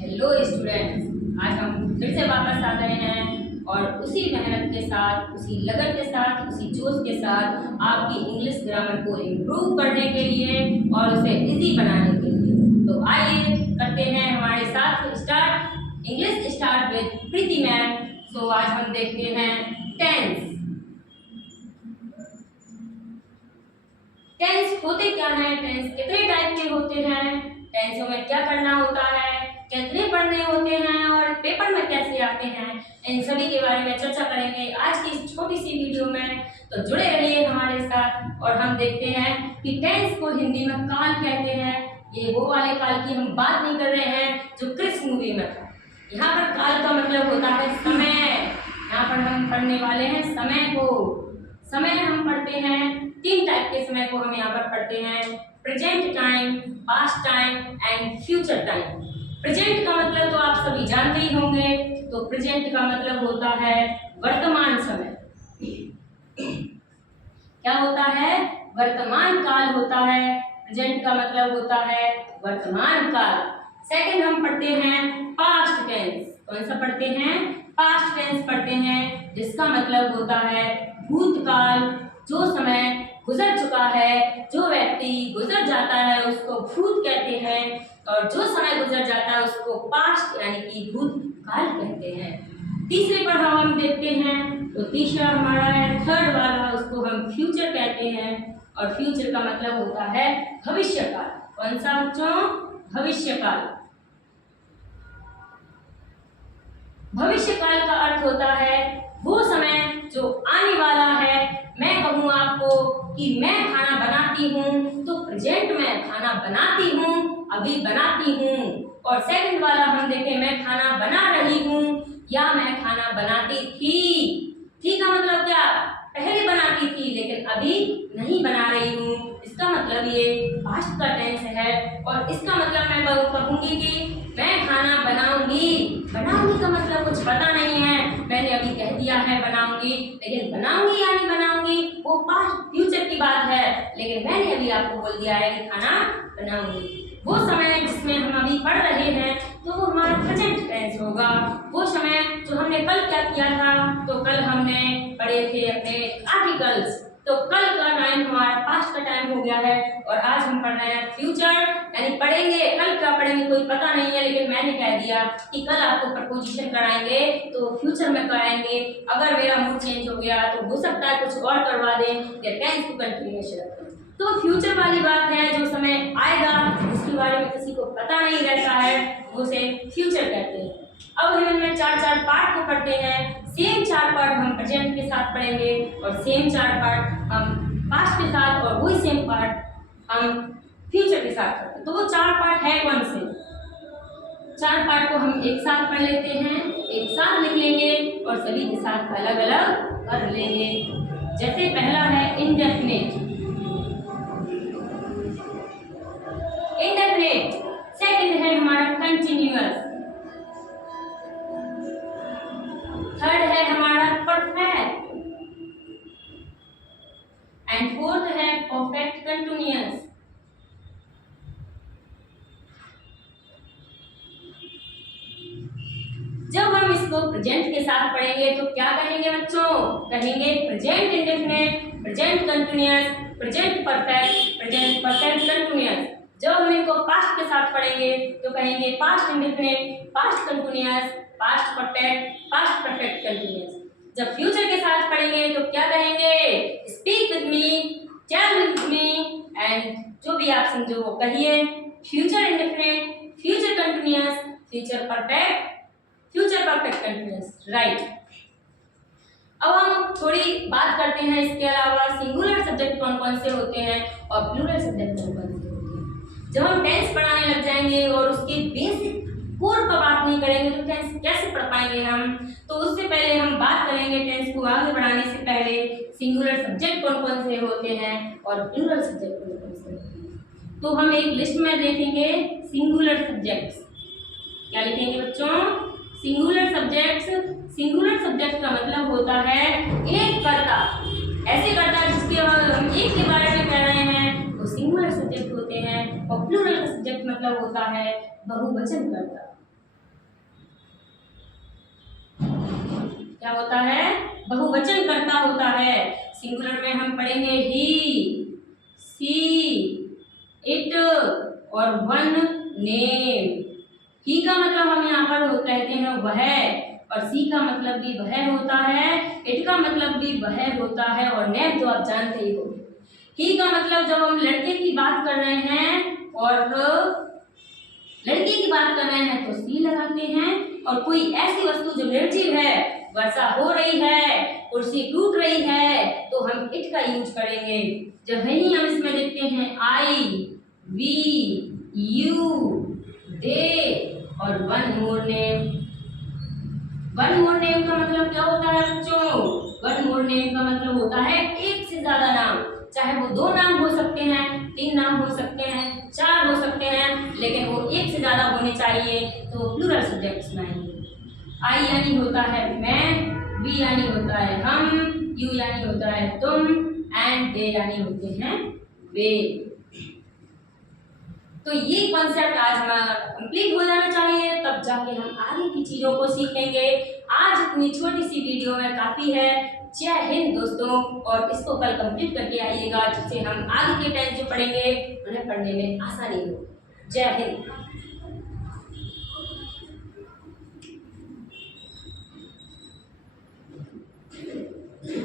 Hello students, आज हम फिर से वापस आ गए हैं और उसी मेहनत के साथ, उसी लगन के साथ, उसी जोश के साथ आपकी इंग्लिश ग्रामर को इम्प्रूव करने के लिए और उसे इजी बनाने के लिए। तो आइए करते हैं हमारे साथ start English start with Preeti ma'am. So आज हम देखते हैं टेंस। टेंस होते क्या हैं, टेंस कितने टाइप के होते हैं, टेंसों में क्या करना होता है, कितने पढ़ने होते हैं और पेपर में कैसे आते हैं, इन सभी के बारे में चर्चा करेंगे आज की इस छोटी सी वीडियो में। तो जुड़े रहिए हमारे साथ और हम देखते हैं कि टेंस को हिंदी में काल कहते हैं। ये वो वाले काल की हम बात नहीं कर रहे हैं जो क्रिस मूवी में था। यहाँ पर काल का मतलब होता है समय। यहाँ पर हम पढ़ने वाले हैं समय को। समय हम पढ़ते हैं, तीन टाइप के समय को हम यहाँ पर पढ़ते हैं, present time, past time and future time. Present का मतलब तो आप सभी जानते ही होंगे। तो प्रेजेंट का मतलब होता है वर्तमान समय। क्या होता है? वर्तमान काल होता है। प्रेजेंट का मतलब होता है वर्तमान काल। सेकंड हम पढ़ते हैं पास्ट टेंस। कौन सा पढ़ते हैं? पास्ट टेंस पढ़ते हैं, जिसका मतलब होता है भूतकाल। जो समय गुजर चुका है, जो व्यक्ति गुजर जाता है उसको भूत कहते हैं और जो समय गुजर जाता है उसको पास्ट यानी कि भूतकाल कहते हैं। तीसरे पर हम देखते हैं तो तीसरा हमारा है थर्ड वाला, उसको हम फ्यूचर कहते हैं और फ्यूचर का मतलब होता है भविष्यकाल। कौन सा बच्चों? भविष्यकाल। भविष्यकाल का अर्थ होता है वो समय जो आने वाला है। मैं कहूँ आपको कि मैं खाना बनाती हूँ तो प्रेजेंट में खाना बनाती हूँ, अभी बनाती हूँ। और सेकंड वाला हम देखें, मैं खाना बना रही हूँ या मैं खाना बनाती थी। थी का मतलब क्या? पहले बनाती थी लेकिन अभी नहीं बना रही हूँ। इसका मतलब ये पास्ट का टेंस है और इसका मतलब मैं कहूँगी कि मैं खाना बनाऊंगी। बनाऊंगी का मतलब कुछ पता नहीं है, मैंने अभी कह दिया है बनाऊंगी, लेकिन बनाऊंगी या नहीं बनाऊंगी वो पास्ट फ्यूचर की बात है। लेकिन मैंने अभी आपको बोल दिया है कि खाना बनाऊंगी। वो समय जिसमें हम अभी पढ़ रहे हैं तो वो हमारा प्रेजेंट टेंस होगा। वो समय जो हमने कल क्या किया था, तो कल हमने पढ़े थे अपने आर्टिकल्स। तो कल का टाइम हमारा पास्ट का टाइम हो गया है और आज हम पढ़ रहे हैं फ्यूचर यानी पढ़ेंगे। कल क्या पढ़ेंगे कोई पता नहीं है, लेकिन मैंने कह दिया कि कल आपको प्रपोजिशन कराएंगे तो फ्यूचर में कराएंगे। अगर मेरा मूड चेंज हो गया तो हो सकता है कुछ और करवा दें या टेंस को कंटिन्यूएशन रखें। तो फ्यूचर वाली बात है, जो समय आएगा उसके बारे में किसी को पता नहीं रहता है, उसे फ्यूचर कहते हैं। अब हम इनमें चार पार्ट को पढ़ते हैं। सेम 4 पार्ट हम प्रेजेंट के साथ पढ़ेंगे और सेम 4 पार्ट हम पास्ट के साथ और वही सेम पार्ट हम फ्यूचर के साथ पढ़ते हैं। तो वो 4 पार्ट है कौन से? 4 पार्ट को हम एक साथ पढ़ लेते हैं, एक साथ लिख लेंगे और सभी के साथ अलग अलग कर लेंगे। जैसे पहला है इंडेफिनिट। इंडेफिनिट। सेकंड है हमारा कंटिन्यूअस। थर्ड है हमारा परफेक्ट एंड फोर्थ है परफेक्ट कंटिन्यूअस। जब हम इसको प्रेजेंट के साथ पढ़ेंगे तो क्या कहेंगे बच्चों? कहेंगे present indefinite, present continuous, present perfect, present perfect continuous. जब हम इनको पास्ट के साथ पढ़ेंगे तो कहेंगे past indefinite, past continuous, past perfect, past perfect continuous. जब फ्यूचर के साथ पढ़ेंगे तो क्या कहेंगे? Speak with me, tell with me and जो भी आप समझो वो कहिए। Future indefinite, future continuous, future perfect, future perfect continuous. Right. अब हम थोड़ी बात करते हैं इसके अलावा सिंगुलर सब्जेक्ट कौन कौन से होते हैं और प्लूरल सब्जेक्ट कौन कौन से होते हैं। जब हम टेंस पढ़ाने लग जाएंगे और उसके बेसिक कोर पर बात नहीं करेंगे तो टेंस कैसे पढ़ पाएंगे हम? तो उससे पहले हम बात करेंगे टेंस को आगे बढ़ाने से पहले सिंगुलर सब्जेक्ट कौन कौन से होते हैं और प्लूरल सब्जेक्ट कौन कौन से होते हैं। तो हम एक लिस्ट में देखेंगे सिंगुलर सब्जेक्ट्स। क्या लिखेंगे बच्चों? Singular subjects. सिंगुलर सब्जेक्ट का मतलब होता है एक कर्ता। ऐसे कर्ता जिसके हम एक के बारे में कह रहे हैं वो सिंगुलर सब्जेक्ट होते हैं और प्लूरल सब्जेक्ट मतलब होता है बहुवचन कर्ता। क्या होता है? बहुवचन कर्ता होता है। सिंगुलर में हम पढ़ेंगे ही, सी, इट और वन नेम। ही का मतलब हम यहाँ पर कहते हैं वह, और सी का मतलब भी वह होता है, इट का मतलब भी वह होता है, और नेम तो आप जानते ही हो। ही का मतलब जब हम लड़के की बात कर रहे हैं और लड़के की बात कर रहे हैं तो सी लगाते हैं, और कोई ऐसी वस्तु जो निर्जीव है, वर्षा हो रही है, कुर्सी टूट रही है, तो हम इट का यूज करेंगे। जब वही हम इसमें देखते हैं आई, वी, यू, दे और one more name. One more name का मतलब क्या होता है बच्चों? वन मोर नेम का मतलब होता है एक से ज्यादा नाम, चाहे वो 2 नाम हो सकते हैं, 3 नाम हो सकते हैं, 4 हो सकते हैं, लेकिन वो एक से ज्यादा होने चाहिए, तो प्लूरल सब्जेक्ट्स में आएंगे। आई यानी होता है मैं, वी यानी होता है हम, यू यानी होता है तुम, एंड दे यानी होते हैं वे। तो ये कॉन्सेप्ट आज हमारा कंप्लीट हो जाना चाहिए, तब जाके हम आगे की चीजों को सीखेंगे। आज इतनी छोटी सी वीडियो में काफी है। जय हिंद दोस्तों, और इसको कल कंप्लीट करके आइएगा, जिससे हम आगे के टेंस जो पढ़ेंगे उन्हें पढ़ने में आसानी हो। जय हिंद।